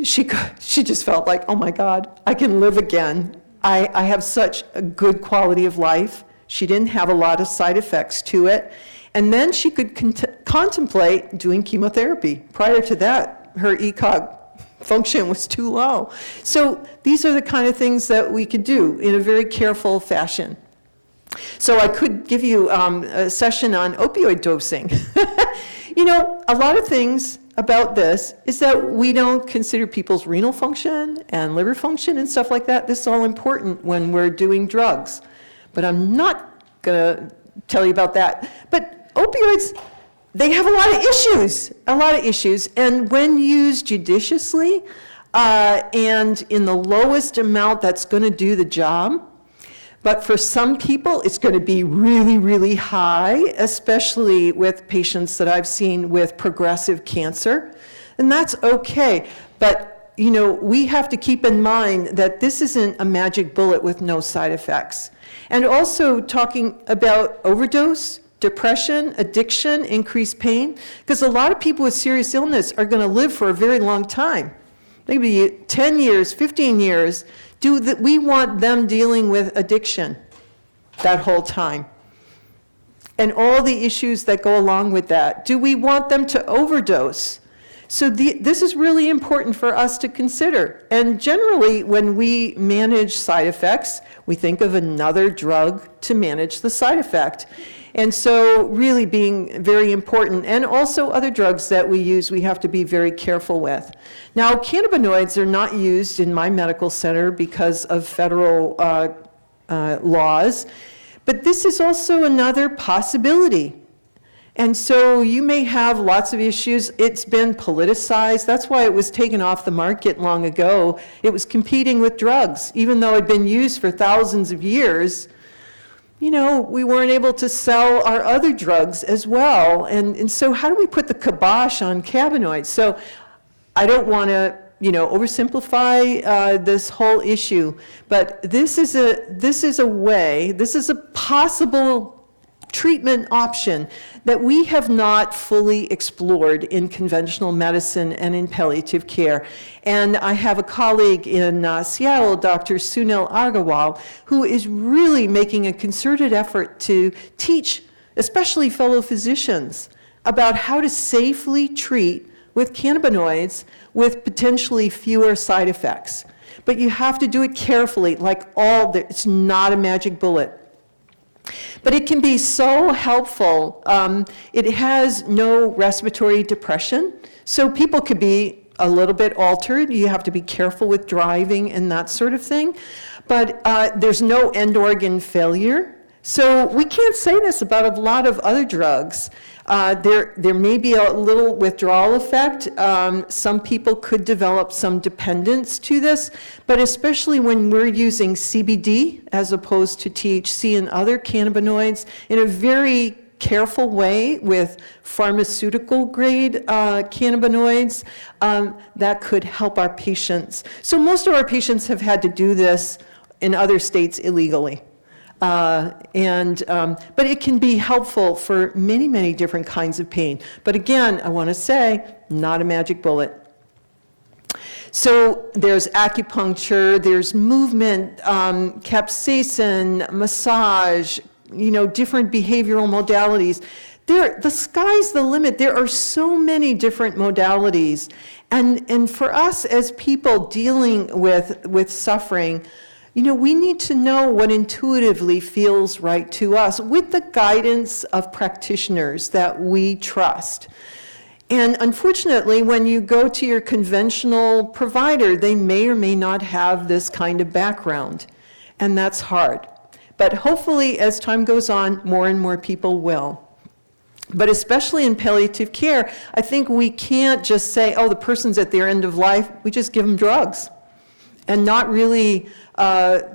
she just felt like, oh my God, I can live again. I have such a good quality of life. She didn't have a lot of side effects to it. And then she could contemplate doing chemotherapy. Prior to that, her ECOG function was too low. So these are the kind of things that we could do in a very careful fashion. So I could give you a session on opioid dosing. A lot of things about this is that we don't consider people's renal function and liver function and stuff like that. This is all important when we're doing drugs. But I'm not going to tell you about that. But opioids, they have a lot of issues. And when used judiciously and in the lowest amount that's going to do the job, but for some people, it's going to be really, really high, especially with patients that I've seen with progressive cancer. And that's okay. But, we have to keep in mind that this isn't a magic bullet with no side effects. And also talking about overdose, depression, addiction, increased pain, because a lot of people with serious illness are going to live for a very long time. Maybe 10 years, 15 years. We want them dealing with addiction that whole time? And all the issues that go along with that. Do we want them to overdose? So this is really important for us to consider. And generally, when we manage side effects, we think of another drug to manage the side effect. And so really being very important. And also other drugs that we use, we have to be very careful with. Now, cannabinoids are not used in my medical center because of federal laws, but this is also another possibility. And so you may have lots of issues. It's been politicized. That's why it was taken off the market long ago. It was competing with drugs. Even though it had been used for thousands of years, we weren't able to sell our other drugs as well. And so how do we put the kibosh on cannabinoids? So I don't want to, oversimplify this whole issue, but this is a possible treatment option that we have not fully explored in conventional medicine and in palliative care. And I have a colleague in Seattle, Dr. Sunil Agarwal, who is really making a concerted effort to teach, especially fellow physicians, about how to safely treat with cannabinoids with potentially fewer side effects. But you have to do it carefully, it's not a magic bullet. But it can be so helpful. It has no respiratory depression, so people could be a little bit altered. You have to be careful with driving and that sort of thing. But there's no end organ failure. So we can't say this about a lot of other drugs. There may be a little withdrawal effect. Some people could develop some dependence to this, but especially when we're using CBD as opposed to THC and other cannabinoids in a very careful way with pharmaceutical grade cannabinoids, that could help our patients. So most of our patients have had to do this in other states illegally. But it can be helpful for many, many different kinds of pain. But again, I want to say, not a magic bullet. So there's acupuncture, there's movement, capsaicin, massage, different behavioral modalities. The sky's the limit. There are so many different modalities. And for us as people dealing with suffering, we need to know what intuitively feels right to us with the guidance of practitioners that we trust. And unfortunately, when you go to your conventional provider, they may or may not have this kind of background, and that's hard. But hopefully, as time goes on, more and more people will. But especially in palliative care, I think we can't just say, the person's at their end of life, we just give them drugs, and not really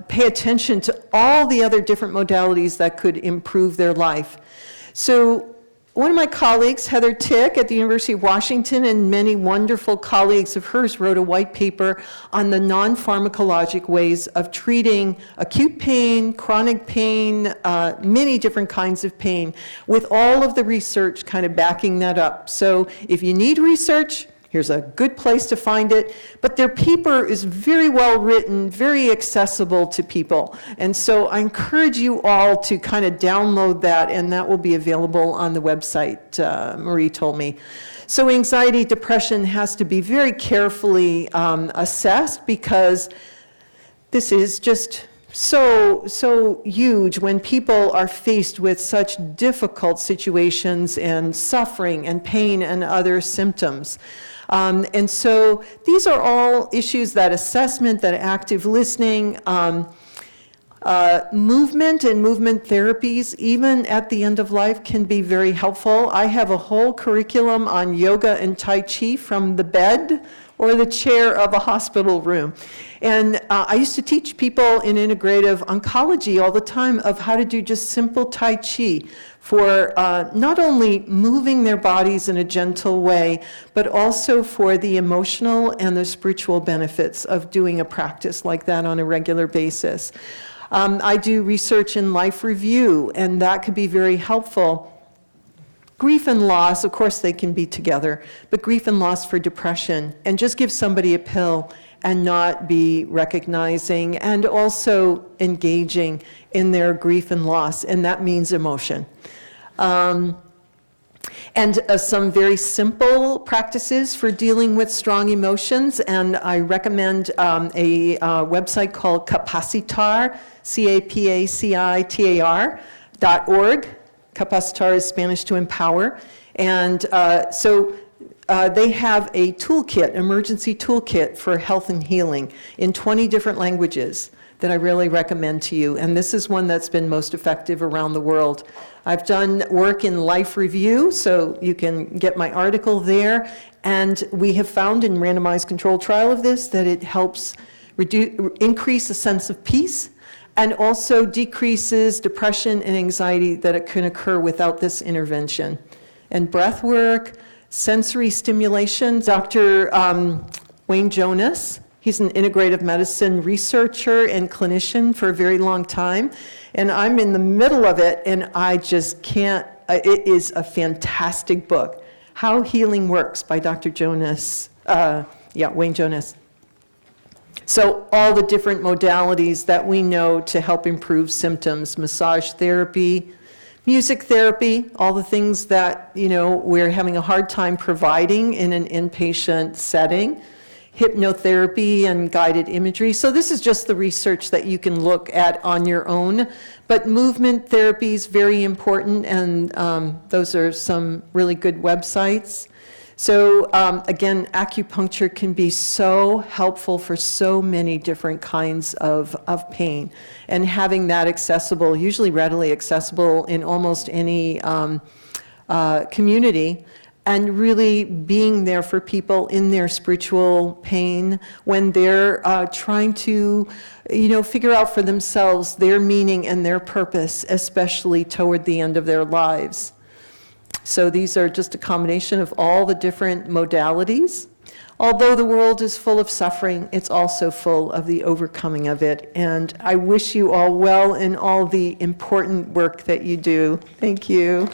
pay attention to all the other different modalities that could improve their life. So one of my colleagues, Heather Tick at the University of Washington, and many wonderful colleagues of hers wrote a white paper on the non-pharmacologic ways of treating acute pain, chronic pain, many different kinds of pain, with all of the research kind of backing that up. So if you need research, here's a good place to find it. But their paper is very well written, very accessible to people. And so I encourage you all to kind of download that, and that will be available on the website, Marie told me. So anxiety, depression has to be very carefully assessed, because this is just so huge when people are faced with such difficult situations and suffering and pain and other symptoms. And so these are all issues that assessment, that active listening, movement and movement therapies, even at the end of life, can be very helpful. I have a whole curriculum on yoga and Tai Chi from the bed or the chair of a hospital room. And I used to teach people in integrative oncology all the time of how to do just simple Tai Chi for not only moving their bodies in a gentle way, but also for the emotional and the spiritual benefits of doing a practice like that on a regular basis. I do research in life review, and that could be very helpful. Grief and loss, of course they can be together, but grief and loss for depression, and just give somebody a pill and not be recognizing and also engaging in their grief and loss, and that means emotion. And some very simple practices for dealing with strong emotions, and I recommend a website called Capacitar, CAPACITAR.org. Capacitar is Spanish to empower. And so they have a toolkit, emergency toolkit for health and healing in 20 different languages that I really recommend to you. And this is one that's been most effective around the world. I've done work in life review, so you can get my article there. And we have found in randomized controlled trial of this that it helps increase a sense of peace and also decreases depression and anxiety that can occur without this intervention. And breath work, sensory stimulation. Dr. Wayne Jonas, he's an integrative medicine researcher and clinician for a very long time, and I'm in the middle of it, and I just can't, it is a fantastic book. How Healing Works by Dr. Jonas, Wayne Jonas. So all the different modalities that we know to help improve symptoms, massage therapy, music therapy, all the things that, we're having a hard time providing in an inpatient setting, hypnotherapy and guided imagery. So this is just the research that you can look at on your own. But movement therapy is very important, and those are some really good websites. So again, acupuncture can be so helpful for so many different kinds of pain. And having that accessible, usually readily accessible in almost any community, and really being there for people in their spiritual pain when they're trying to, figure out for themselves their meaning and their purpose, especially toward the end of their lives. So these are just a combination of all the different modalities. Although the world is full of suffering, it's also full of the overcoming of it. And I wish you all well in all the important work that you do. Thank you.